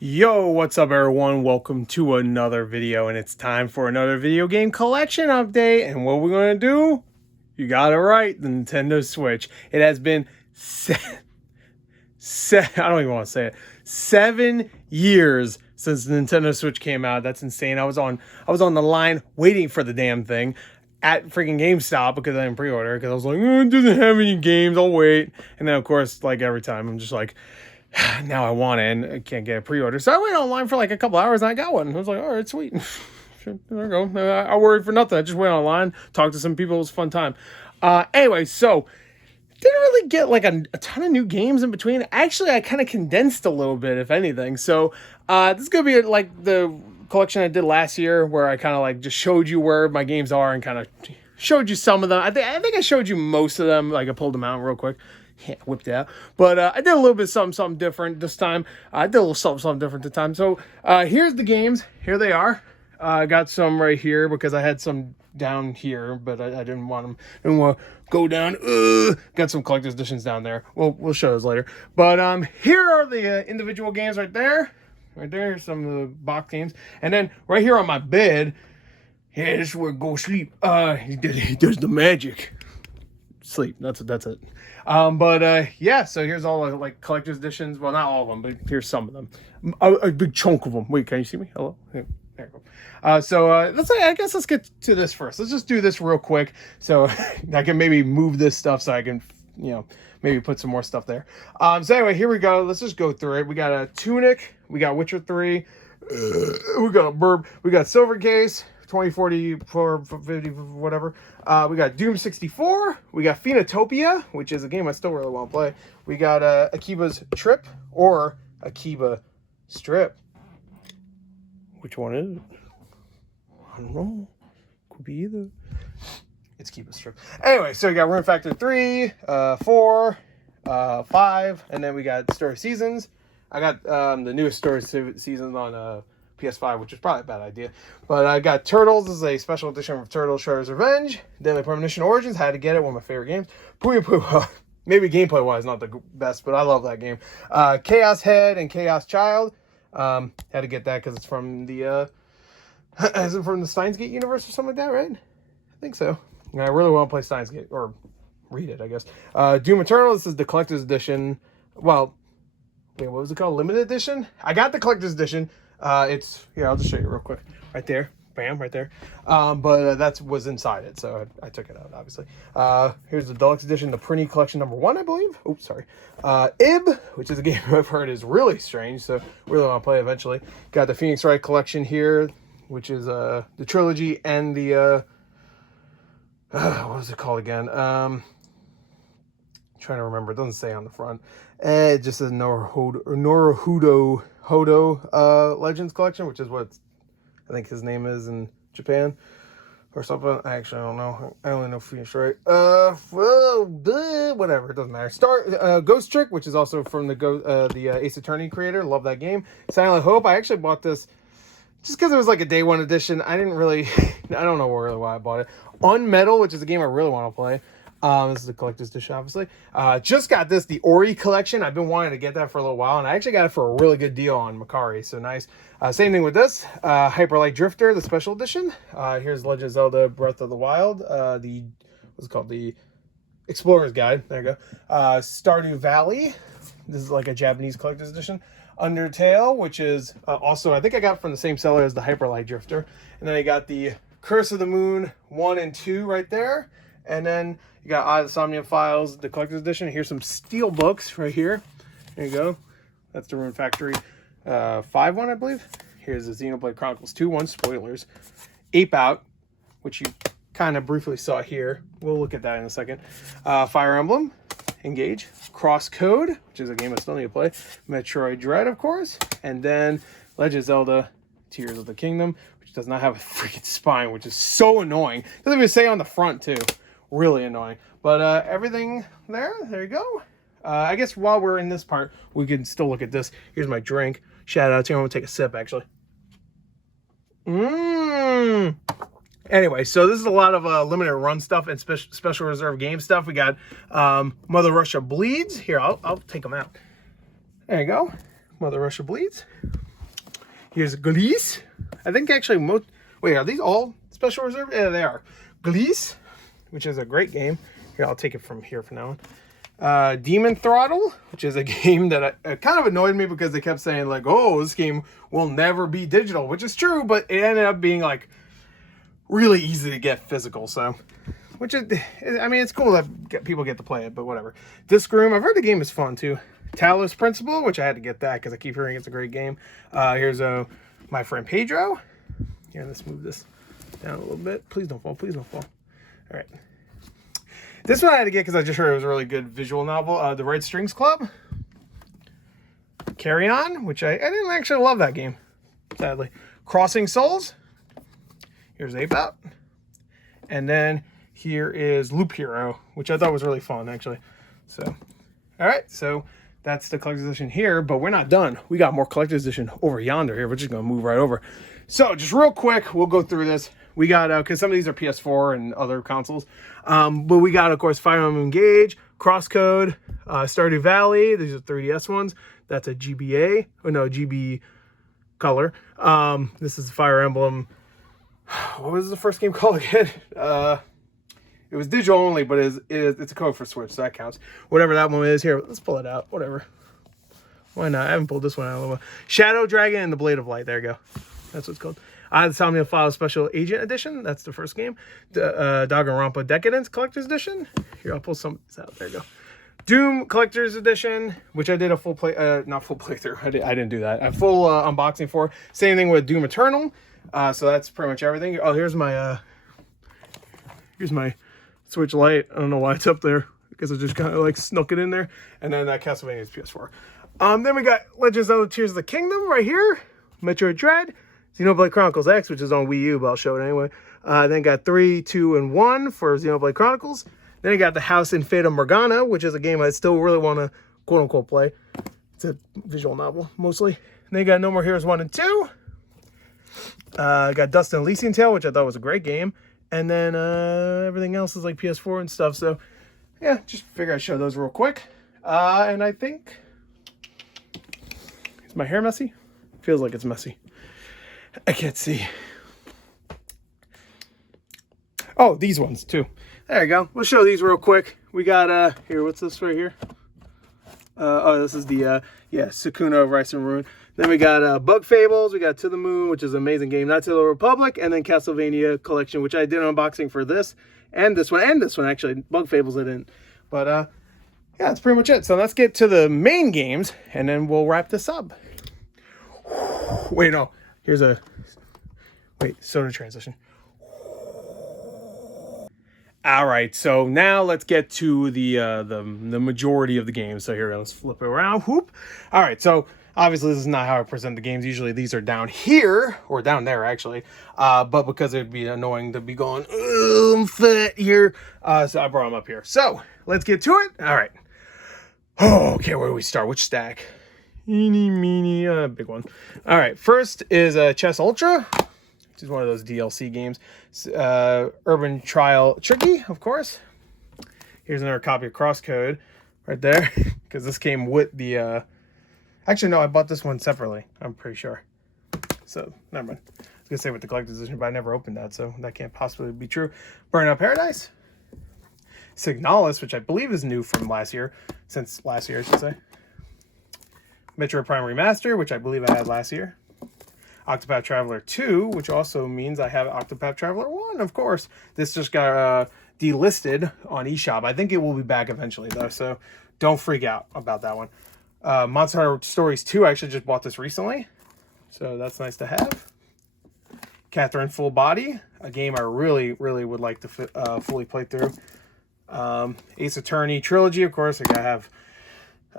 Yo, what's up everyone? Welcome to another video, and it's time for another video game collection update. And what we're going to do, you got it right, the Nintendo Switch. It has been I don't even want to say it, 7 years since the Nintendo Switch came out. That's insane. I was on the line waiting for the damn thing at freaking GameStop because I didn't pre-order, because I was like, it doesn't have any games, I'll wait. And then of course, like every time, I'm just like, now I want it and I can't get a pre-order. So I waited online for like a couple hours and I got one. I was like, all right, sweet. There we go. I worried for nothing. I just went online, talked to some people. It was a fun time. Anyway, so didn't really get like a ton of new games in between. Actually, I kind of condensed a little bit, if anything. So this is going to be like the collection I did last year, where I kind of like just showed you where my games are and kind of showed you some of them. I think I showed you most of them. Like I pulled them out real quick. Yeah, whipped it out. But I did a little bit something different this time. I did a little something different this time. So here's the games. Here they are. I got some right here because I had some down here, but I didn't want them. Didn't want to go down. Got some collector's editions down there. We'll show those later. But here are the individual games right there. Right there, some of the box games. And then right here on my bed, yeah, this is where go sleep. He does the magic. Sleep. That's it. Yeah, so here's all the like collector's editions. Well, not all of them, but here's some of them. A big chunk of them. Wait, can you see me? Hello? There you go. I guess let's get to this first. Let's just do this real quick so I can maybe move this stuff so I can, maybe put some more stuff there. So anyway, here we go. Let's just go through it. We got a Tunic. We got Witcher 3. We got a Burb. We got Silver Case. 2040, 450, whatever. We got Doom 64. We got Phenotopia, which is a game I still really want to play. We got Akiba's Trip or Akiba Strip. Which one is it? I don't know. Could be either. It's Akiba's Strip. Anyway, so we got Rune Factor 3, 4, 5, and then we got Story Seasons. I got the newest Story Seasons on PS5, which is probably a bad idea. But I got Turtles. This is a special edition of Turtles Shredder's Revenge. Deadly Premonition Origins. Had to get it. One of my favorite games. Puyo Puyo. Maybe gameplay-wise not the best, but I love that game. Chaos Head and Chaos Child. Had to get that because it's from the... is it from the Steins Gate universe or something like that, right? I think so. I really want to play Steins Gate. Or read it, I guess. Doom Eternal. This is the collector's edition. Well... Wait, what was it called? Limited edition? I got the collector's edition. It's here. I'll just show you real quick. Right there, bam, right there. But that was inside it, so I took it out. Obviously. Here's the deluxe edition, the Prinny Collection #1, I believe. Oops, sorry. Ib, which is a game I've heard is really strange, so really want to play eventually. Got the Phoenix Wright Collection here, which is the trilogy and the what was it called again? Trying to remember. It doesn't say on the front. It just says Naruhodo Legends Collection, which is what I think his name is in Japan or something. I actually don't know. I only know Phoenix Wright. Whatever, it doesn't matter. Ghost Trick, which is also from the Ace Attorney creator. Love that game. Silent Hope. I actually bought this just because it was like a day one edition. I didn't really, I don't know really why I bought it. Unmetal, which is a game I really want to play. This is a collector's edition, obviously. Just got this, the Ori collection. I've been wanting to get that for a little while, and I actually got it for a really good deal on Mercari, so nice. Same thing with this, Hyper Light Drifter, the special edition. Here's Legend of Zelda Breath of the Wild, what's it called? The Explorer's Guide. There you go. Stardew Valley. This is like a Japanese collector's edition. Undertale, which is also, I think I got from the same seller as the Hyper Light Drifter. And then I got the Curse of the Moon 1 and 2 right there. And then you got Eye of the Somnium Files, the collector's edition. Here's some steel books right here. There you go. That's the Rune Factory 5 one, I believe. Here's the Xenoblade Chronicles 2 1, spoilers. Ape Out, which you kind of briefly saw here. We'll look at that in a second. Fire Emblem, Engage. Cross Code, which is a game I still need to play. Metroid Dread, of course. And then Legend of Zelda Tears of the Kingdom, which does not have a freaking spine, which is so annoying. Doesn't even say on the front, too. Really annoying. But everything there you go. I guess while we're in this part, we can still look at this. Here's my drink. Shout out to you. I'm going to take a sip, actually. Anyway, so this is a lot of limited run stuff and special reserve game stuff. We got Mother Russia Bleeds. Here, I'll take them out. There you go. Mother Russia Bleeds. Here's Gliese. I think actually most... Wait, are these all Special Reserve? Yeah, they are. Gliese, which is a great game. Here, I'll take it from here for now on. Demon Throttle, which is a game that kind of annoyed me because they kept saying like, oh, this game will never be digital, which is true, but it ended up being like really easy to get physical. So, which is, I mean, it's cool that people get to play it, but whatever. Disc Room, I've heard the game is fun too. Talos Principle, which I had to get that because I keep hearing it's a great game. Here's My Friend Pedro. Here, let's move this down a little bit. Please don't fall. Please don't fall. All right. This one I had to get because I just heard it was a really good visual novel. The Red Strings Club. Carry On, which I didn't actually love that game, sadly. Crossing Souls. Here's Ape Out. And then here is Loop Hero, which I thought was really fun, actually. So, all right. So that's the collector's edition here, but we're not done. We got more collector's edition over yonder here. We're just going to move right over. So just real quick, we'll go through this. We got, because some of these are PS4 and other consoles. But we got, of course, Fire Emblem Engage, Crosscode, Stardew Valley. These are 3DS ones. That's a GBA. Oh, no, GB color. This is Fire Emblem. What was the first game called again? It was digital only, but it's a code for Switch, so that counts. Whatever that one is. Here, let's pull it out. Whatever. Why not? I haven't pulled this one out in a while. Shadow Dragon and the Blade of Light. There you go. That's what it's called. The Somnia File Special Agent Edition. That's the first game. Danganronpa Decadence Collector's Edition. Here, I'll pull some of these out. There you go. Doom Collector's Edition, which I did a full play, not full playthrough. I didn't do that. A full unboxing for. Same thing with Doom Eternal. So that's pretty much everything. Oh, here's my Switch Lite. I don't know why it's up there because I just kind of like snuck it in there. And then Castlevania's PS4. Then we got Legends of the Tears of the Kingdom right here. Metroid Dread. Xenoblade Chronicles X, which is on Wii U, but I'll show it anyway. Then got 3, 2, and 1 for Xenoblade Chronicles. Then I got The House in Fata Morgana, which is a game I still really want to quote-unquote play. It's a visual novel, mostly. And then you got No More Heroes 1 and 2. Got Dust and Elysian Tale, which I thought was a great game. And then everything else is like PS4 and stuff. So, yeah, just figure I'd show those real quick. And I think... Is my hair messy? Feels like it's messy. I can't see. Oh, these ones too. There you go. We'll show these real quick. We got here. What's this right here? Oh, this is the Sukuna of Rice and Ruin. Then we got Bug Fables. We got To the Moon, which is an amazing game. Not to the Republic, and then Castlevania Collection, which I did an unboxing for this and this one actually. Bug Fables I didn't, but yeah, that's pretty much it. So let's get to the main games, and then we'll wrap this up. Wait, no. Here's a soda transition. All right, so now let's get to the majority of the games. So here, let's flip it around. Whoop. All right, so obviously this is not how I present the games. Usually these are down here or down there actually, but because it'd be annoying to be going, I'm fat here, so I brought them up here. So let's get to it. All right. Oh, okay, where do we start? Which stack? Eeny, meeny, big one. All right, first is Chess Ultra, which is one of those DLC games. Urban Trial Tricky, of course. Here's another copy of Crosscode right there, because this came with the... Actually, no, I bought this one separately, I'm pretty sure. So, never mind. I was going to say with the collector's edition, but I never opened that, so that can't possibly be true. Burnout Paradise. Signalis, which I believe is new from last year. Since last year, I should say. Metroid Prime Remaster, which I believe I had last year. Octopath Traveler 2, which also means I have Octopath Traveler 1, of course. This just got delisted on eShop. I think it will be back eventually, though, so don't freak out about that one. Monster Hunter Stories 2, I actually just bought this recently, so that's nice to have. Catherine Full Body, a game I really, really would like to fully play through. Ace Attorney Trilogy, of course, I gotta have...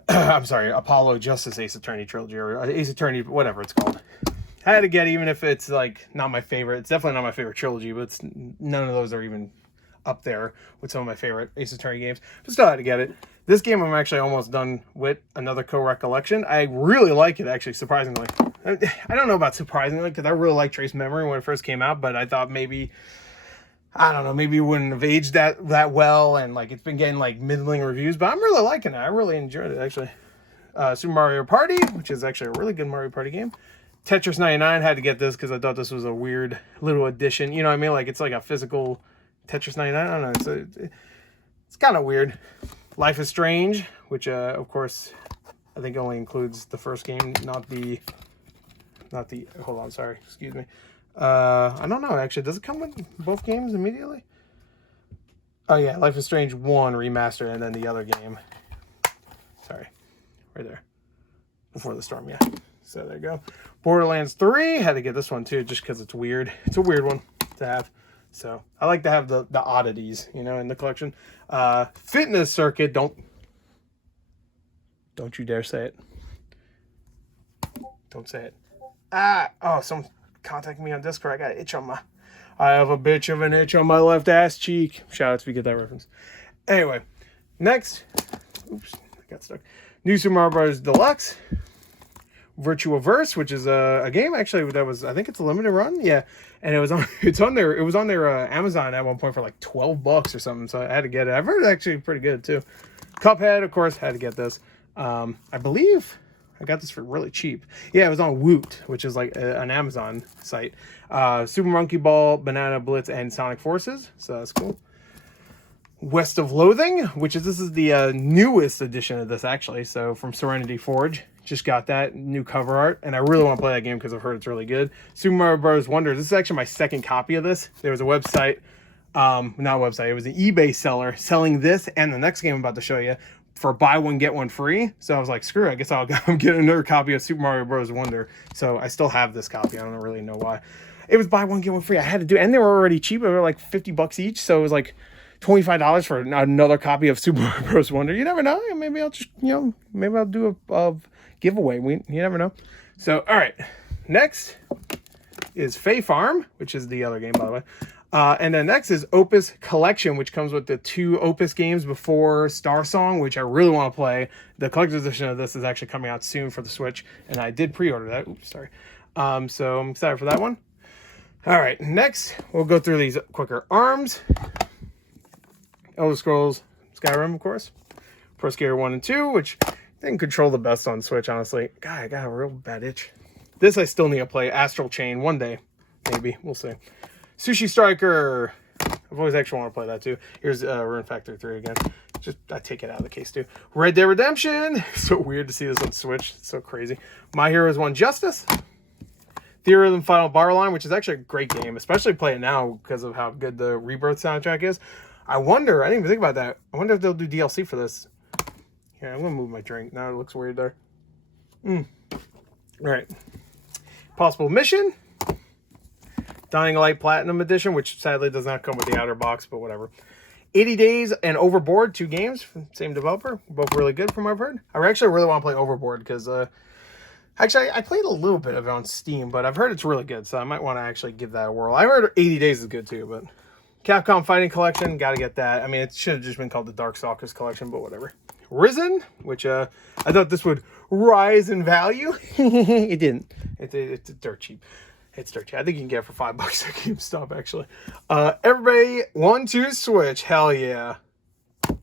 I'm sorry, Apollo Justice Ace Attorney Trilogy, or Ace Attorney, whatever it's called. I had to get, even if it's like not my favorite. It's definitely not my favorite trilogy, but none of those are even up there with some of my favorite Ace Attorney games. But still had to get it. This game I'm actually almost done with, Another Co-Recollection. I really like it, actually, surprisingly. I don't know about surprisingly, because I really liked Trace Memory when it first came out, but I thought maybe... I don't know, maybe it wouldn't have aged that well, and like it's been getting like middling reviews, but I'm really liking it. I really enjoyed it, actually. Super Mario Party, which is actually a really good Mario Party game. Tetris 99, had to get this because I thought this was a weird little addition. You know what I mean? Like, it's like a physical Tetris 99. I don't know. It's kind of weird. Life is Strange, which, of course, I think only includes the first game, not the, hold on, sorry, excuse me. I don't know, actually. Does it come with both games immediately? Oh, yeah, Life is Strange 1 remaster, and then the other game. Sorry, right there. Before the Storm, yeah. So there you go. Borderlands 3, had to get this one too, just because it's weird. It's a weird one to have. So I like to have the oddities, you know, in the collection. Fitness Circuit, don't you dare say it. Don't say it. Oh, someone contact me on Discord. I got an itch on my... I have a bitch of an itch on my left ass cheek. Shout out if you get that reference. Anyway, next. Oops, I got stuck. New Super Mario Bros. Deluxe. Virtua Verse, which is a game actually that was, I think it's a limited run, yeah, and it was on their Amazon at one point for like $12 or something, so I had to get it. I've heard it's actually pretty good too. Cuphead, of course, had to get this. I believe I got this for really cheap. Yeah, it was on Woot, which is like an Amazon site. Super Monkey Ball, Banana Blitz, and Sonic Forces, so that's cool. West of Loathing, which is this is the newest edition of this actually, so from Serenity Forge. Just got that new cover art, and I really want to play that game because I've heard it's really good. Super Mario Bros. Wonder. This is actually my second copy of this. There was a website, not a website, it was an eBay seller selling this and the next game I'm about to show you for buy one, get one free. So I was like, screw it, I guess I'll get another copy of Super Mario Bros. Wonder. So I still have this copy. I don't really know why. It was buy one, get one free. I had to do it, and they were already cheap. They were like $50 each, so it was like $25 for another copy of Super Mario Bros. Wonder. You never know. Maybe I'll just, maybe I'll do a giveaway. You never know. So, all right. Next is Fae Farm, which is the other game, by the way. And then next is Opus Collection, which comes with the 2 Opus games before Star Song, which I really want to play. The collector's edition of this is actually coming out soon for the Switch, and I did pre-order that. Oops, sorry. So I'm excited for that one. All right. Next, we'll go through these quicker. ARMS. Elder Scrolls Skyrim, of course. Pro Skater 1 and 2, which didn't control the best on Switch, honestly. God, I got a real bad itch. This I still need to play. Astral Chain, one day. Maybe. We'll see. Sushi Striker. I've always actually wanted to play that, too. Here's Rune Factory 3 again. Just, I take it out of the case, too. Red Dead Redemption. So weird to see this on Switch. It's so crazy. My Heroes 1 Justice. Theater Final Bar Line, which is actually a great game. Especially play it now because of how good the Rebirth soundtrack is. I wonder, I didn't even think about that. I wonder if they'll do DLC for this. Here, I'm going to move my drink. Now it looks weird there. All right. Possible Mission. Dying Light Platinum Edition, which sadly does not come with the outer box, but whatever. 80 Days and Overboard, 2 games from the same developer. Both really good from what I've heard. I actually really want to play Overboard because, actually, I played a little bit of it on Steam, but I've heard it's really good, so I might want to actually give that a whirl. I heard 80 Days is good too, but... Capcom Fighting Collection, gotta get that. I mean, it should have just been called the Darkstalkers Collection, but whatever. Risen, which I thought this would rise in value. It didn't. It's dirt cheap. It's dirt cheap. I think you can get it for $5 at GameStop, actually. Everybody 1-2 Switch. Hell yeah.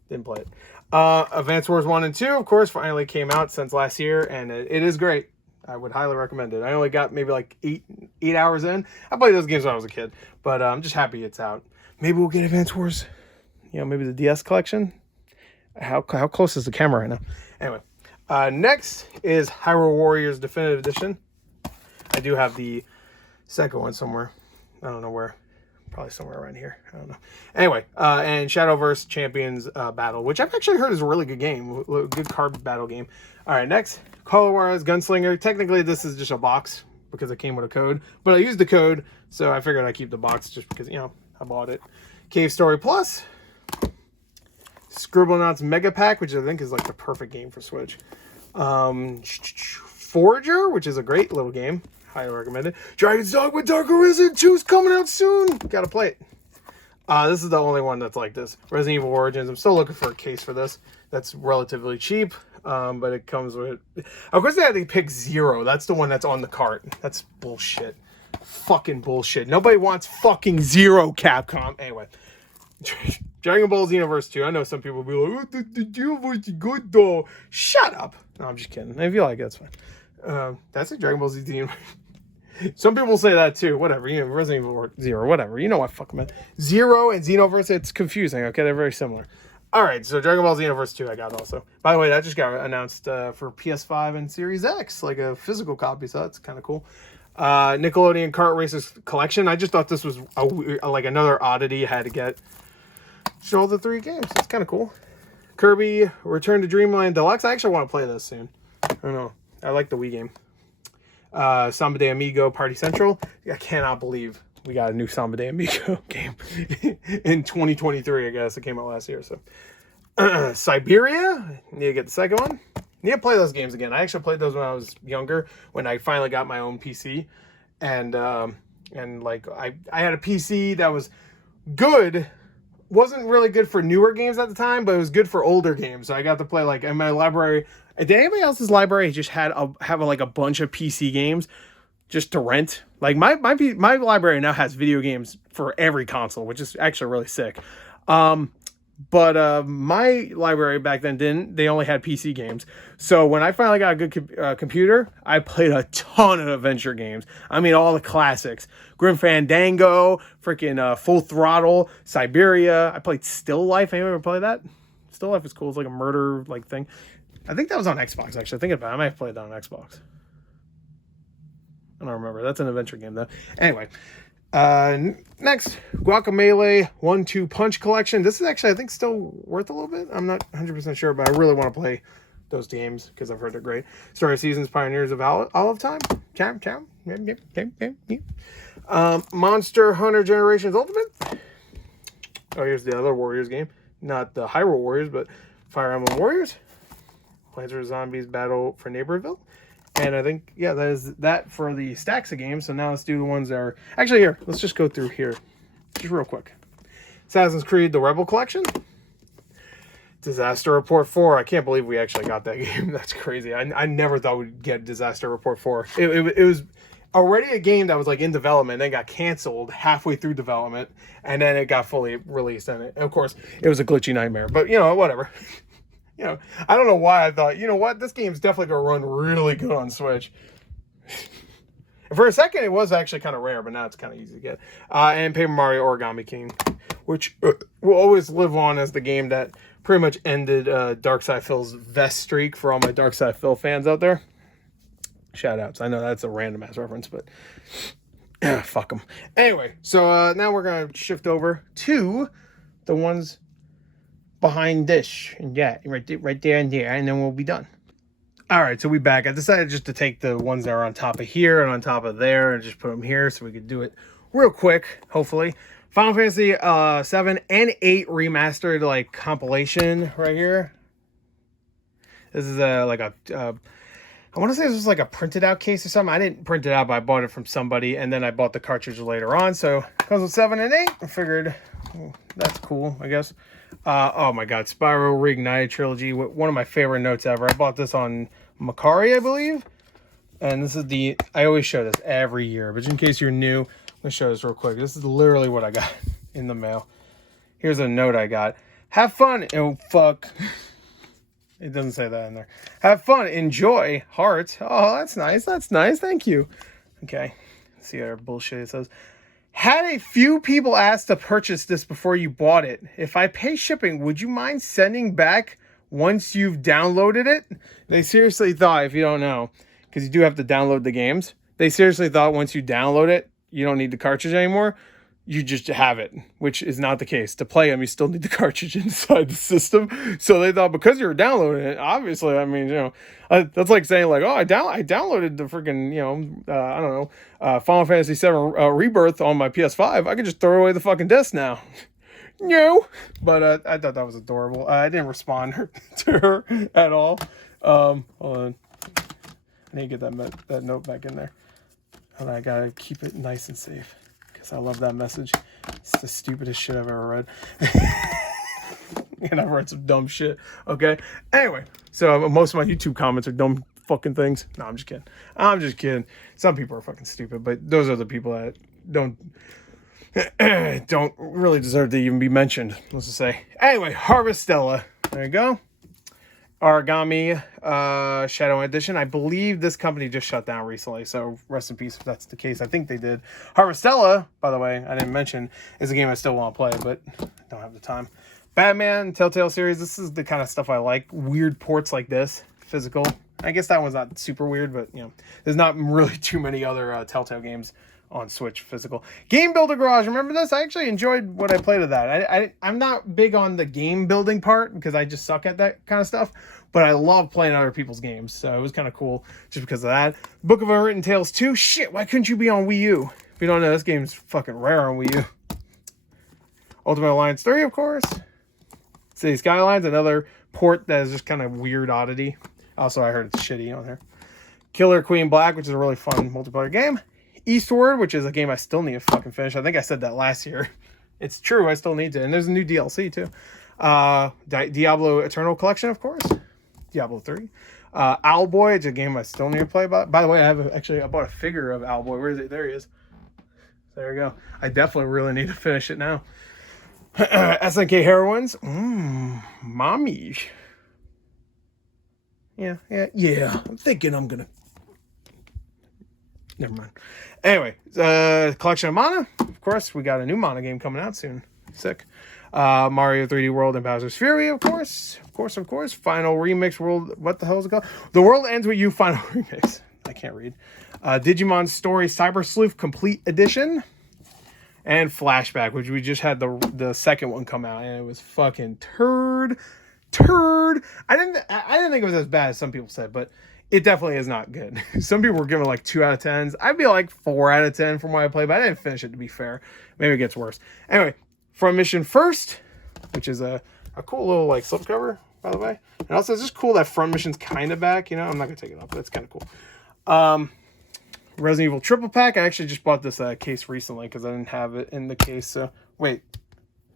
Didn't play it. Advance Wars 1 and 2, of course, finally came out since last year, and it is great. I would highly recommend it. I only got maybe like 8 hours in. I played those games when I was a kid, but I'm just happy it's out. Maybe we'll get Advance Wars, maybe the DS collection. How close is the camera right now? Anyway, next is Hyrule Warriors Definitive Edition. I do have the second one somewhere. I don't know where. Probably somewhere around here. I don't know. Anyway, and Shadowverse Champions Battle, which I've actually heard is a really good game. Good card battle game. All right, next. Call of Juarez Gunslinger. Technically, this is just a box because it came with a code. But I used the code, so I figured I'd keep the box just because, I bought it. Cave Story Plus. Scribblenauts Mega Pack, which I think is like the perfect game for Switch. Forager, which is a great little game. Highly recommended. Dragon's Dogma Dark Arisen 2 is coming out soon. Gotta play it. This is the only one that's like this. Resident Evil Origins. I'm still looking for a case for this. That's relatively cheap. But it comes with... Of course, they had to pick 0. That's the one that's on the cart. That's bullshit. Fucking bullshit. Nobody wants fucking 0, Capcom. Anyway. Dragon Ball Xenoverse 2. I know some people will be like, oh, the Xenoverse is good though. Shut up. No, I'm just kidding. If you like it, that's fine. That's a Dragon Ball Z Xenoverse. Some people say that too. Whatever. Resident Evil 0, whatever. You know what fuck man. Zero and Xenoverse, it's confusing. Okay, they're very similar. All right, so Dragon Ball Xenoverse 2 I got also. By the way, that just got announced for PS5 and Series X, like a physical copy, so that's kind of cool. Nickelodeon Kart Racers Collection. I just thought this was like another oddity I had to get. Show all the 3 games. That's kind of cool. Kirby Return to Dreamland Deluxe. I actually want to play this soon. I don't know. I like the Wii game. Samba de Amigo Party Central. I cannot believe we got a new Samba de Amigo game in 2023. I guess it came out last year. So Siberia. Need to get the second one. Need to play those games again. I actually played those when I was younger, when I finally got my own PC, and like I had a PC that was good. Wasn't really good for newer games at the time, but it was good for older games. So I got to play like in my library. Did anybody else's library just have like a bunch of PC games just to rent? Like my library now has video games for every console, which is actually really sick. But my library back then didn't. They only had PC games. So when I finally got a good computer, I played a ton of adventure games. I mean, all the classics. Grim Fandango, freaking Full Throttle, Siberia. I played Still Life. Anyone ever play that? Still Life is cool. It's like a murder like thing. I think that was on Xbox, actually. Thinking about it, I might have played that on Xbox. I don't remember. That's an adventure game, though. Anyway. Next, Guacamelee 1-2 Punch Collection. This is actually, I think, still worth a little bit. I'm not 100% sure, but I really want to play those games because I've heard they're great. Story Seasons, Pioneers of Olive Time. Monster Hunter Generations Ultimate. Oh, here's the other Warriors game. Not the Hyrule Warriors, but Fire Emblem Warriors. Plants vs. Zombies Battle for Neighborville. And I think, yeah, that is that for the stacks of games. So now let's do the ones that are... Actually, here, let's just go through here. Just real quick. Assassin's Creed, the Rebel Collection. Disaster Report 4. I can't believe we actually got that game. That's crazy. I never thought we'd get Disaster Report 4. It was already a game that was like in development, then got canceled halfway through development, and then it got fully released. And of course, it was a glitchy nightmare. But, you know, whatever. You know, I don't know why I thought, you know what, this game's definitely going to run really good on Switch. And for a second, it was actually kind of rare, but now it's kind of easy to get. And Paper Mario Origami King, which will always live on as the game that pretty much ended Darkside Phil's vest streak for all my Darkside Phil fans out there. Shout outs. I know that's a random ass reference, but fuck them. Anyway, so now we're going to shift over to the ones behind this, and yeah, right there and there, and then we'll be done. All right, so we back. I decided just to take the ones that are on top of here and on top of there and just put them here so we could do it real quick, hopefully. Final Fantasy 7 and 8 remastered like compilation right here. This is like a I want to say this was like a printed out case or something. I didn't print it out, but I bought it from somebody, and then I bought the cartridge later on. So it comes with 7 and 8. I figured, well, that's cool, I guess. Oh my god, Spyro Reignited Trilogy, one of my favorite notes ever. I bought this on Macari, I believe. And this is the, I always show this every year, but in case you're new, let me show this real quick. This is literally what I got in the mail. Here's a note I got. Have fun. Oh, fuck. It doesn't say that in there. Have fun. Enjoy. Hearts. Oh, that's nice. That's nice. Thank you. Okay. Let's see our bullshit it says. Had a few people ask to purchase this before you bought it. If I pay shipping, would you mind sending back once you've downloaded it? They seriously thought, if you don't know, because you do have to download the games, they seriously thought once you download it, you don't need the cartridge anymore. You just have it, which is not the case. To play them, you still need the cartridge inside the system. So they thought because you were downloading it, obviously, I mean, you know, that's like saying like, oh, I downloaded the freaking, you know, I don't know, Final Fantasy 7 Rebirth on my PS5. I could just throw away the fucking disc now. No, but I thought that was adorable. I didn't respond to her at all. Hold on, I need to get that note back in there, and I gotta keep it nice and safe. I love that message. It's the stupidest shit I've ever read. And I've read some dumb shit. Okay. Anyway, so most of my YouTube comments are dumb fucking things. No, I'm just kidding. I'm just kidding. Some people are fucking stupid, but those are the people that don't don't really deserve to even be mentioned, let's just say. Anyway, Harvestella. There you go. Origami Shadow Edition. I believe this company just shut down recently, so rest in peace if that's the case. I think they did. Harvestella, by the way, I didn't mention, is a game I still want to play, but don't have the time. Batman, Telltale series. This is the kind of stuff I like. Weird ports like this, physical. I guess that one's not super weird, but you know, there's not really too many other Telltale games on Switch physical. Game Builder Garage, remember this? I actually enjoyed what I played of that. I'm not big on the game building part because I just suck at that kind of stuff, but I love playing other people's games, so it was kind of cool just because of that. Book of Unwritten Tales 2, shit, why couldn't you be on Wii U? If you don't know, this game's fucking rare on Wii U. Ultimate Alliance 3, of course. City Skylines, another port that is just kind of weird oddity. Also, I heard it's shitty on here. Killer Queen Black, which is a really fun multiplayer game. Eastward, which is a game I still need to fucking finish. I think I said that last year. It's true, I still need to. And there's a new DLC too. Diablo Eternal Collection, of course. Diablo 3. Owlboy, it's a game I still need to play. By the way, I bought a figure of Owlboy. Where is it? There he is. There we go. I definitely really need to finish it now. SNK Heroines. Mommy. Yeah. I'm thinking I'm gonna. Never mind. Anyway, Collection of Mana. Of course, we got a new Mana game coming out soon. Sick. Mario 3D World and Bowser's Fury, of course. Of course. Final Remix World. What the hell is it called? The World Ends With You Final Remix. I can't read. Digimon Story Cyber Sleuth Complete Edition. And Flashback, which we just had the second one come out, and it was fucking turd. I didn't think it was as bad as some people said, but it definitely is not good. Some people were giving like 2 out of 10s. I'd be like 4 out of 10 from what I played, but I didn't finish it, to be fair. Maybe it gets worse. Anyway, From Mission First, which is a cool little like slipcover, by the way. And also, it's just cool that Front Mission's kind of back. You know, I'm not gonna take it off, but it's kind of cool. Resident Evil Triple Pack. I actually just bought this case recently because I didn't have it in the case. So wait,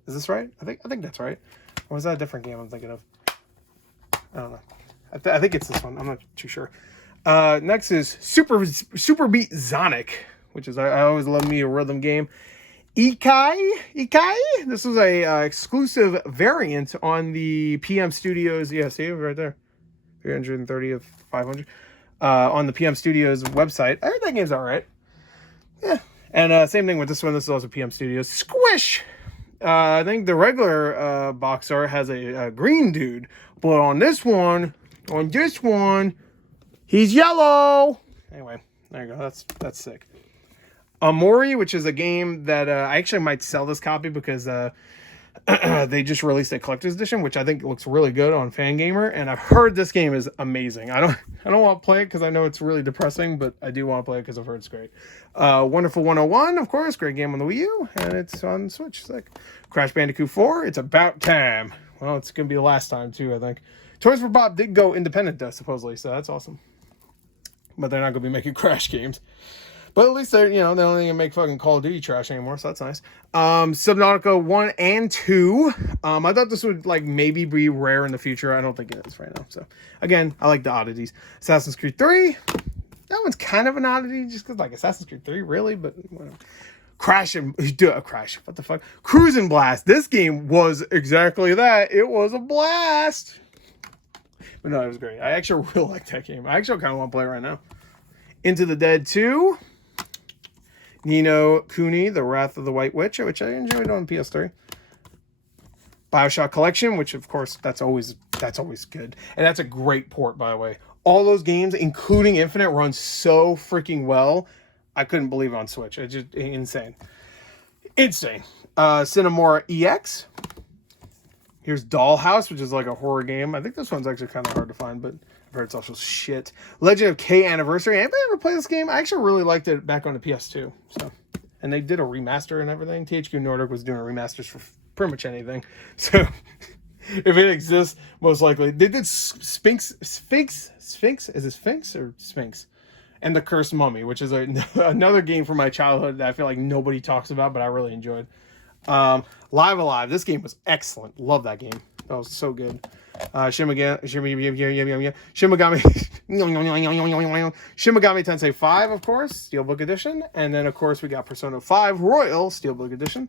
is this right? I think that's right. Or was that a different game I'm thinking of? I don't know. I think it's this one. I'm not too sure. Next is Super Beat Sonic, which is I always love me a rhythm game. Ikai. This was a exclusive variant on the PM Studios. Yeah, see it right there. 330 of 500 on the PM Studios website. I heard that game's all right. Yeah, and same thing with this one. This is also PM Studios. Squish. I think the regular box art has a green dude, but on this one, he's yellow. Anyway, there you go. That's sick. Amori, which is a game that I actually might sell this copy because they just released a collector's edition, which I think looks really good on Fangamer, and I've heard this game is amazing. I don't want to play it because I know it's really depressing, but I do want to play it because I've heard it's great. Wonderful 101, of course, great game on the Wii U, and it's on Switch. Sick. Crash Bandicoot 4, it's about time. Well, it's gonna be the last time too, I think. Toys for Bob did go independent though, supposedly, so that's awesome. But they're not gonna be making Crash games. But at least they're, they don't even make fucking Call of Duty trash anymore, so that's nice. Subnautica 1 and 2. I thought this would like maybe be rare in the future. I don't think it is right now. So again, I like the oddities. Assassin's Creed 3. That one's kind of an oddity, just because like Assassin's Creed 3, really, but whatever. Crash. What the fuck? Cruis'n Blast. This game was exactly that. It was a blast. But no, it was great. I actually really like that game. I actually kind of want to play it right now. Into the Dead 2. Ni no Kuni, The Wrath of the White Witch, which I enjoyed on PS3. BioShock Collection, which of course that's always good. And that's a great port, by the way. All those games, including Infinite, run so freaking well. I couldn't believe it on Switch. It's just insane. Cinemora EX. Here's Dollhouse, which is like a horror game. I think this one's actually kind of hard to find, but I've heard it's also shit. Legend of K Anniversary. Anybody ever play this game? I actually really liked it back on the PS2. So, and they did a remaster and everything. THQ Nordic was doing remasters for pretty much anything. So, if it exists, most likely. They did Sphinx? Is it Sphinx or Sphinx? And The Cursed Mummy, which is another game from my childhood that I feel like nobody talks about, but I really enjoyed. Live Alive. This game was excellent. Love that game. That was so good. Shimagami Tensei 5, of course, Steelbook Edition. And then, of course, we got Persona 5 Royal Steelbook Edition.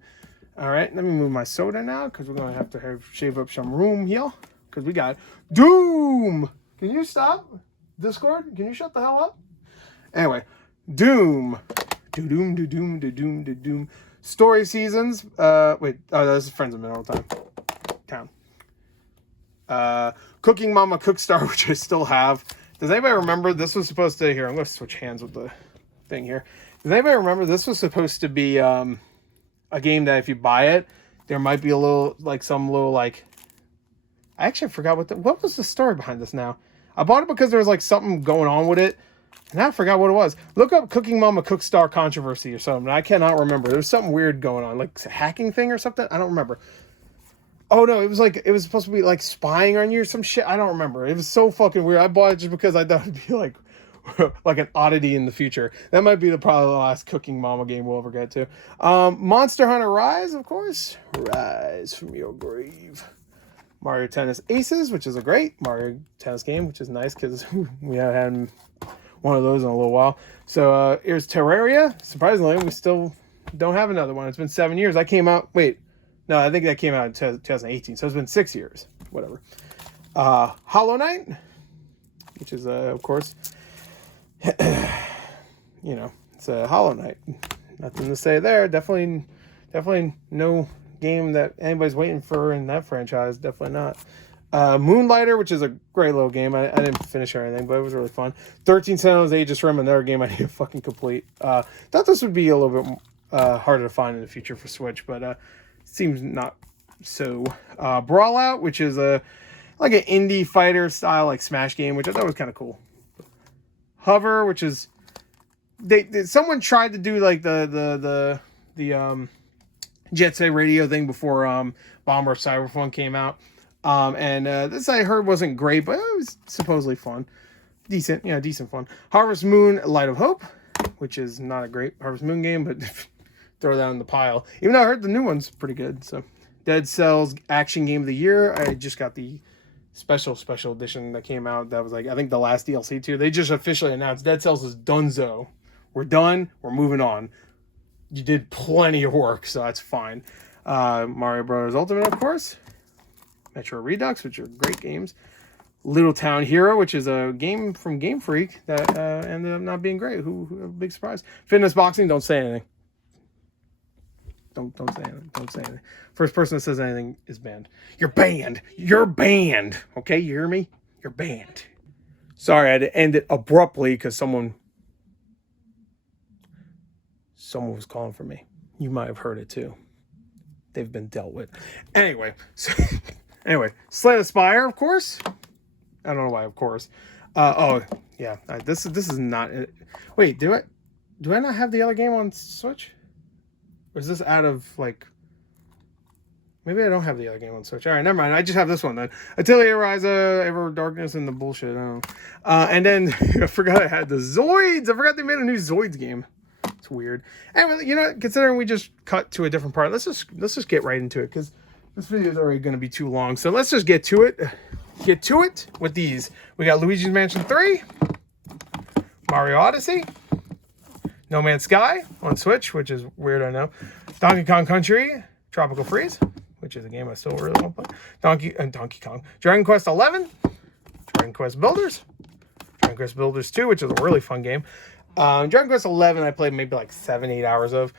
All right, let me move my soda now because we're going to have shave up some room here because we got Doom. Can you stop? Discord, can you shut the hell up? Anyway, Doom. Do-doom. Story Seasons. This is Friends of Middle Time. Cooking Mama Cookstar, which I still have. Does anybody remember this was supposed to... Here, I'm going to switch hands with the thing here. Does anybody remember this was supposed to be a game that if you buy it, there might be a little, like, some little, like... I actually forgot what was the story behind this now. I bought it because there was, like, something going on with it. And I forgot what it was. Look up Cooking Mama Cookstar controversy or something. I cannot remember. There was something weird going on. Like a hacking thing or something. I don't remember. Oh, no. It was supposed to be like spying on you or some shit. I don't remember. It was so fucking weird. I bought it just because I thought it'd be like an oddity in the future. That might be probably the last Cooking Mama game we'll ever get to. Monster Hunter Rise, of course. Rise from your grave. Mario Tennis Aces, which is a great Mario Tennis game, which is nice because we haven't had one of those in a little while. So here's Terraria. Surprisingly, we still don't have another one. It's been 7 years. I think that came out in 2018. So it's been 6 years. Whatever. Hollow Knight, which is of course, it's a Hollow Knight. Nothing to say there. Definitely no game that anybody's waiting for in that franchise. Definitely not. Moonlighter, which is a great little game. I didn't finish or anything, but it was really fun. 13 Sentinels Aegis Rim, another game I need to fucking complete. Thought this would be a little bit harder to find in the future for Switch, but seems not so. Brawlout, which is like an indie fighter style like Smash game, which I thought was kind of cool. Hover, which is someone tried to do like the Jet Set Radio thing before Bomber Cyberfun came out. This I heard wasn't great, but it was supposedly fun. Decent fun. Harvest Moon, Light of Hope, which is not a great Harvest Moon game, but throw that in the pile. Even though I heard the new one's pretty good. So, Dead Cells Action Game of the Year. I just got the special edition that came out. That was like, I think the last DLC too. They just officially announced Dead Cells is donezo. We're done. We're moving on. You did plenty of work, so that's fine. Mario Bros. Ultimate, of course. Metro Redux, which are great games. Little Town Hero, which is a game from Game Freak that ended up not being great. Who a big surprise. Fitness Boxing, don't say anything. Don't say anything. Don't say anything. First person that says anything is banned. You're banned. You're banned. Okay, you hear me? You're banned. Sorry, I had to end it abruptly because someone was calling for me. You might have heard it too. They've been dealt with. Anyway, Slay the Spire, of course. I don't know why, of course. This is not. Wait, do I not have the other game on Switch? Or is this out of like? Maybe I don't have the other game on Switch. All right, never mind. I just have this one then. Atelier Ryza, Ever Darkness, and the bullshit. I don't know. And then I forgot I had the Zoids. I forgot they made a new Zoids game. It's weird. And considering we just cut to a different part, let's just get right into it because this video is already going to be too long. So let's just get to it. Get to it with these. We got Luigi's Mansion 3, Mario Odyssey, No Man's Sky on Switch, which is weird, I know. Donkey Kong Country, Tropical Freeze, which is a game I still really want to play. Donkey Kong. Dragon Quest 11, Dragon Quest Builders, Dragon Quest Builders 2, which is a really fun game. Dragon Quest 11 I played maybe like 7-8 hours of.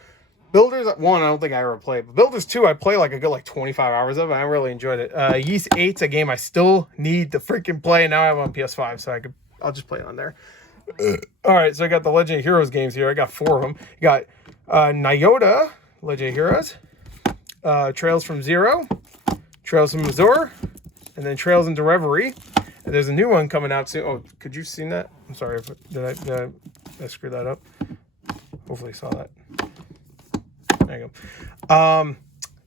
Builders 1 I don't think I ever played, but Builders 2 I played like a good 25 hours of, and I really enjoyed it. Yeast 8's a game I still need to freaking play, and now I have it on PS5, so I'll just play it on there. Alright, so I got the Legend of Heroes games here. I got 4 of them. You got Nyota, Legend of Heroes, Trails from Zero, Trails from Azure, and then Trails into Reverie. And there's a new one coming out soon. Oh, could you see that? I'm sorry, did I screw that up? Hopefully you saw that. There you go.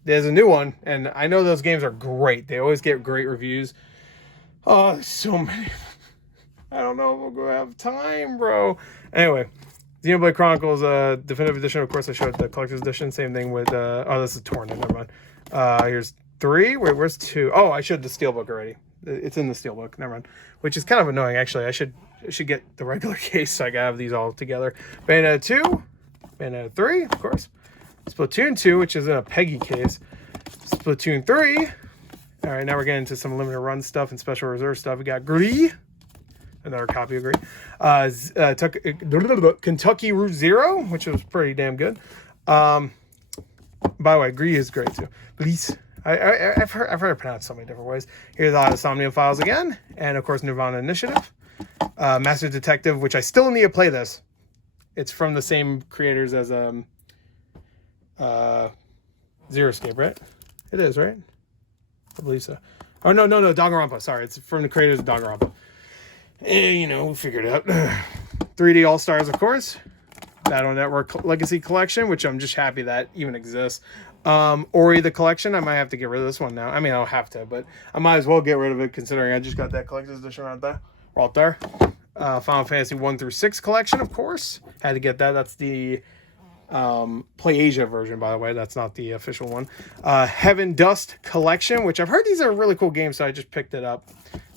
There's a new one, and I know those games are great. They always get great reviews. Oh, there's so many. I don't know if we're going to have time, bro. Anyway, Xenoblade Chronicles Definitive Edition. Of course, I showed the Collector's Edition. Same thing with... this is Torn. Never mind. Here's 3. Wait, where's 2? Oh, I showed the Steelbook already. It's in the Steelbook. Never mind. Which is kind of annoying, actually. I should get the regular case so I can have these all together. Bayonetta 2. Bayonetta 3, of course. Splatoon 2, which is in a Peggy case. Splatoon 3. All right, now we're getting into some limited run stuff and special reserve stuff. We got Gris. Another copy of Gris. Kentucky Route Zero, which was pretty damn good. By the way, Gris is great too. Gris. I've heard it pronounced so many different ways. Here's the Somnium Files again. And of course, Nirvana Initiative. Master Detective, which I still need to play this. It's from the same creators as Zero Escape, right? It is, right? I believe so. Oh, no, Danganronpa. Sorry, it's from the creators of Danganronpa. And, we'll figure it out. 3D All-Stars, of course. Battle Network Legacy Collection, which I'm just happy that even exists. Ori the Collection. I might have to get rid of this one now. I mean, I don't have to, but I might as well get rid of it considering I just got that collector's edition right there. Final Fantasy 1 through 6 Collection, of course. Had to get that. That's the Play Asia version, by the way. That's not the official one. Heaven Dust Collection, which I've heard these are really cool games, so I just picked it up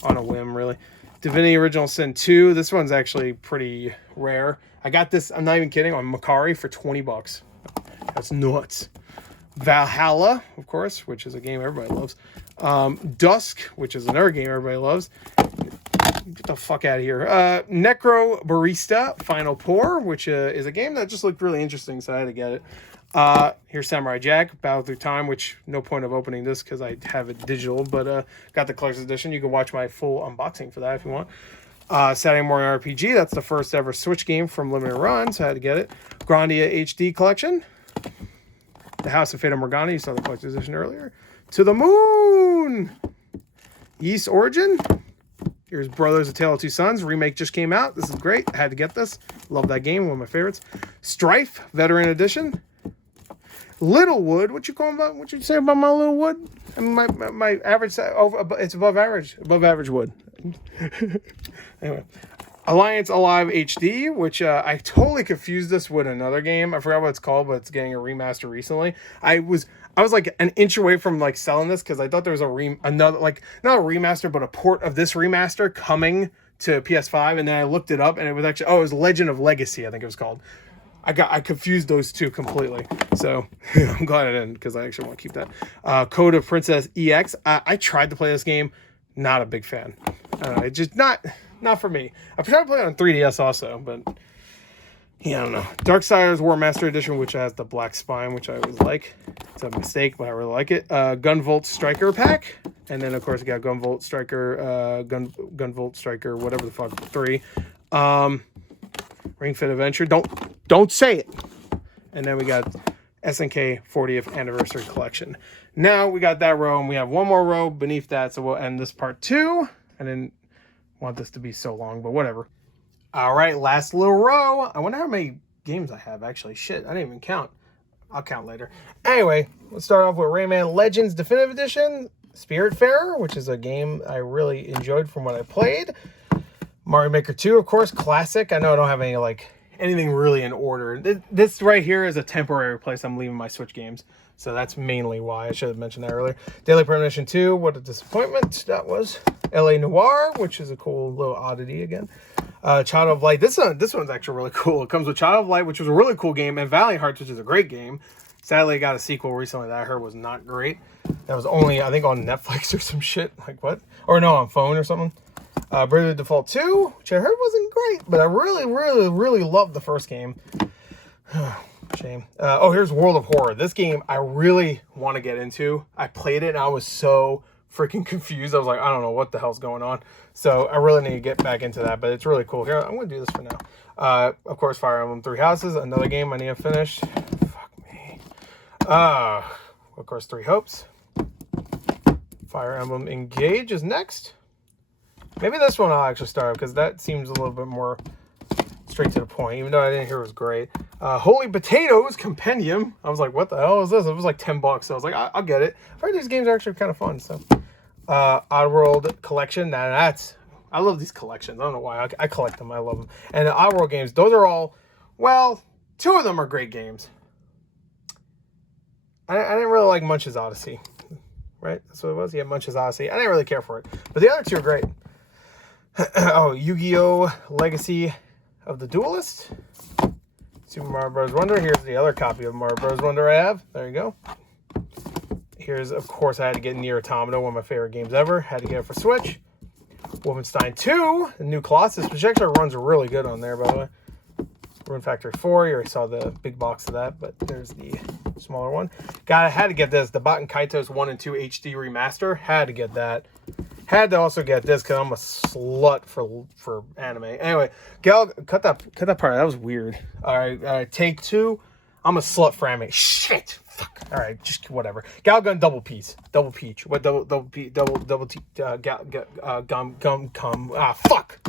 on a whim, really. Divinity Original Sin 2. This one's actually pretty rare. I got this, I'm not even kidding, on Macari for $20. That's nuts. Valhalla, of course, which is a game everybody loves. Dusk, which is another game everybody loves. Get the fuck out of here. Necro Barista Final Pour, which is a game that just looked really interesting, so I had to get it. Here's Samurai Jack, Battle Through Time, which no point of opening this because I have it digital, but got the collector's edition. You can watch my full unboxing for that if you want. Saturday Morning RPG, that's the first ever Switch game from Limited Run, so I had to get it. Grandia HD Collection. The House of Fata Morgana, you saw the collector's edition earlier. To the Moon! Ys Origin. Here's Brothers: A Tale of Two Sons. Remake just came out. This is great. I had to get this. Love that game. One of my favorites. Strife Veteran Edition. Littlewood. What you say about my Littlewood? I mean, my average. It's above average. Above average wood. Anyway. Alliance Alive HD, which I totally confused this with another game. I forgot what it's called, but it's getting a remaster recently. I was like an inch away from like selling this because I thought there was another like not a remaster, but a port of this remaster coming to PS5, and then I looked it up and it was actually it was Legend of Legacy, I think it was called. I confused those two completely, so I'm glad I didn't because I actually want to keep that. Code of Princess EX. I tried to play this game, not a big fan. It's just not for me. I've tried to play it on 3DS also, but yeah, I don't know. Darksiders War Master Edition, which has the black spine, which I always like. It's a mistake, but I really like it. Gunvolt Striker pack, and then of course we got Gunvolt Striker, Gunvolt Striker, whatever the fuck, 3. Ring Fit Adventure. Don't say it. And then we got SNK 40th Anniversary Collection. Now we got that row, and we have one more row beneath that, so we'll end this part 2, and then want this to be so long, but whatever. All right, last little row. I wonder how many games I have, actually. Shit, I didn't even count. I'll count later. Anyway, let's start off with Rayman Legends Definitive Edition, Spiritfarer, which is a game I really enjoyed from what I played. Mario Maker 2, of course, classic. I know I don't have anything really in order. This right here is a temporary place I'm leaving my Switch games. So that's mainly why. I should have mentioned that earlier. Daily Premonition 2, what a disappointment that was. LA Noire, which is a cool little oddity again. Child of Light. This one's actually really cool. It comes with Child of Light, which was a really cool game, and Valiant Hearts, which is a great game. Sadly, I got a sequel recently that I heard was not great. That was only, I think, on Netflix or some shit. Like what? Or no, on phone or something. Bravely Default 2, which I heard wasn't great, but I really, really, really loved the first game. Shame. Here's World of Horror. This game I really want to get into. I played it and I was so freaking confused. I was like, I don't know what the hell's going on. So I really need to get back into that, but it's really cool. Here, I'm going to do this for now. Of course, Fire Emblem Three Houses, another game I need to finish. Fuck me. Of course, Three Hopes. Fire Emblem Engage is next. Maybe this one I'll actually start because that seems a little bit more straight to the point, even though I didn't hear it was great. Holy Potatoes Compendium. I was like, what the hell is this? It was like $10, so I was like, I'll get it. I've heard these games are actually kind of fun. So, Oddworld Collection. Now I love these collections. I don't know why. I collect them. I love them. And the Oddworld games, those are all, well, 2 of them are great games. I didn't really like Munch's Odyssey. right? That's what it was. Yeah, Munch's Odyssey. I didn't really care for it, but the other two are great. Oh, Yu-Gi-Oh! Legacy of the Duelist. Super Mario Bros. Wonder. Here's the other copy of Mario Bros. Wonder I have. There you go. Here's, of course, I had to get Nier Automata, one of my favorite games ever. Had to get it for Switch. Wolfenstein 2, the new Colossus, which actually runs really good on there, by the way. Rune Factory 4, you already saw the big box of that, but there's the smaller one. I had to get this, the Baten Kaitos 1 and 2 HD remaster. Had to get that. Had to also get this because I'm a slut for anime. Anyway, Gal, cut that part. That was weird. All right, take 2. I'm a slut for anime. Shit. Fuck. All right, just whatever. Galgun double peach. What double T? Gum. Ah, fuck.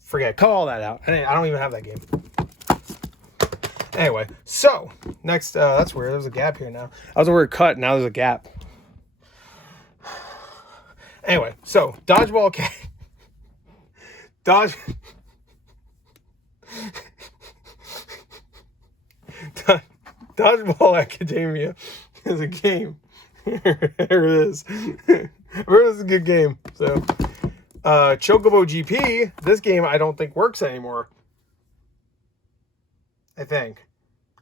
Forget. Cut all that out. I don't even have that game. Anyway, so next. That's weird. There's a gap here now. I was a word cut. Now there's a gap. Anyway, so Dodgeball Cat. Dodgeball Academia is a game. Here it is. I heard it's a good game. So, Chocobo GP. This game I don't think works anymore. I think,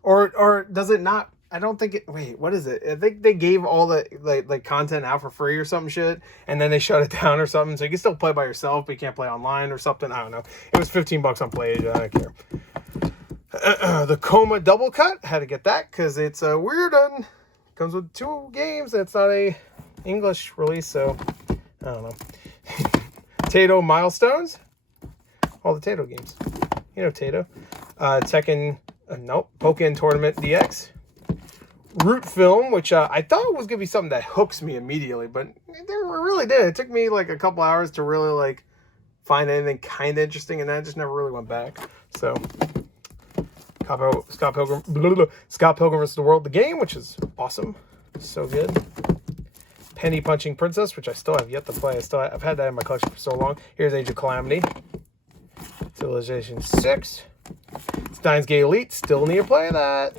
or does it not? I don't think it. Wait, what is it? I think they gave all the like content out for free or some shit, and then they shut it down or something. So you can still play by yourself, but you can't play online or something. I don't know. It was $15 on PlayAsia. I don't care. The Coma Double Cut, had to get that because it's a weird one. Comes with 2 games. It's not a English release, so I don't know. Tato Milestones, all the Tato games. You know Tato. Tekken, nope. Pokken Tournament DX. Root Film, which I thought was gonna be something that hooks me immediately, but it really did. It took me like a couple hours to really like find anything kind of interesting, and then I just never really went back. So. Scott Pilgrim vs. the World, the game, which is awesome. So good. Penny Punching Princess, which I still have yet to play. I've had that in my collection for so long. Here's Age of Calamity. Civilization 6. Steins Gate Elite, still need to play that.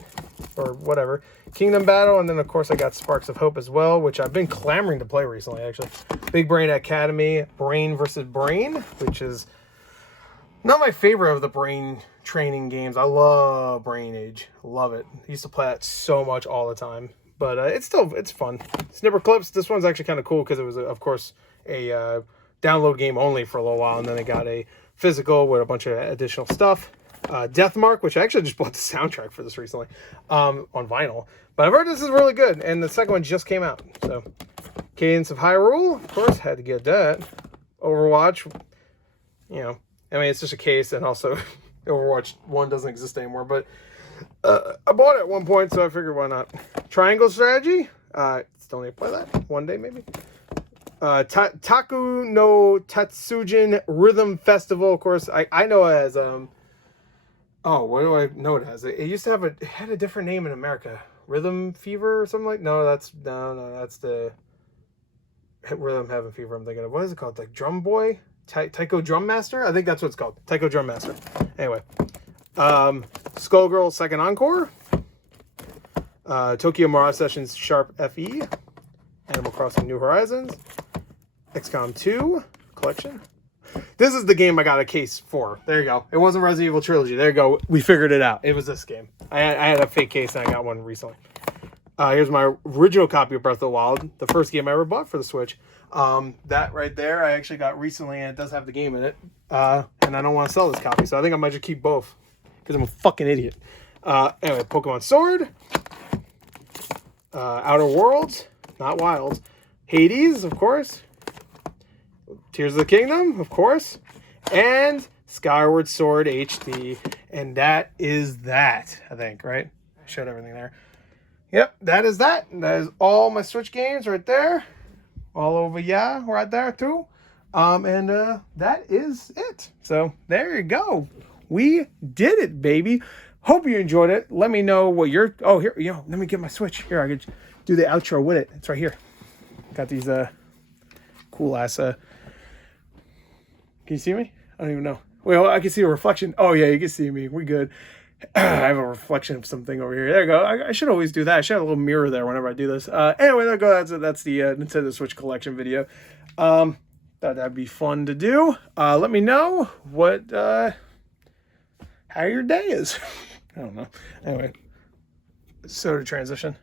Or whatever. Kingdom Battle, and then of course I got Sparks of Hope as well, which I've been clamoring to play recently, actually. Big Brain Academy, Brain vs. Brain, which is not my favorite of the brain training games. I love Brain Age. Love it. I used to play that so much all the time. But it's fun. Snipper Clips. This one's actually kind of cool because it was, of course, a download game only for a little while. And then they got a physical with a bunch of additional stuff. Deathmark, which I actually just bought the soundtrack for this recently on vinyl. But I've heard this is really good. And the second one just came out. So Cadence of Hyrule. Of course, had to get that. Overwatch. You know. I mean, it's just a case, and also Overwatch 1 doesn't exist anymore, but I bought it at one point, so I figured why not. Triangle Strategy, still need to play that one day, maybe. Taku no Tatsujin Rhythm Festival, of course, I know it as, what do I know it as? It used to have it had a different name in America. Rhythm Fever or something like, no, that's the Rhythm Heaven Fever I'm thinking of. What is it called? Like Drum Boy? Taiko Drum Master? I think that's what it's called. Taiko Drum Master. Anyway. Skullgirl Second Encore. Tokyo Mirage Sessions Sharp FE. Animal Crossing New Horizons. XCOM 2 Collection. This is the game I got a case for. There you go. It wasn't Resident Evil Trilogy. There you go. We figured it out. It was this game. I had a fake case and I got one recently. Here's my original copy of Breath of the Wild. The first game I ever bought for the Switch. That right there I actually got recently, and it does have the game in it. And I don't want to sell this copy, so I think I might just keep both. Because I'm a fucking idiot. Anyway, Pokemon Sword. Outer Worlds. Not Wilds. Hades, of course. Tears of the Kingdom, of course. And Skyward Sword HD. And that is that, I think, right? I showed everything there. Yep, that is that. That is all my Switch games right there. All over, yeah, right there too. And that is it. So there you go. We did it, baby. Hope you enjoyed it. Let me know what you're... Oh, here, let me get my Switch. Here, I could do the outro with it. It's right here. Got these cool-ass... Can you see me? I don't even know. Well, I can see a reflection. Oh, yeah, you can see me. We good. I have a reflection of something over here. There you go. I should always do that. I should have a little mirror there whenever I do this. Anyway, there you go. That's the Nintendo Switch collection video. That'd be fun to do. Let me know what how your day is. I don't know. Anyway, so to transition.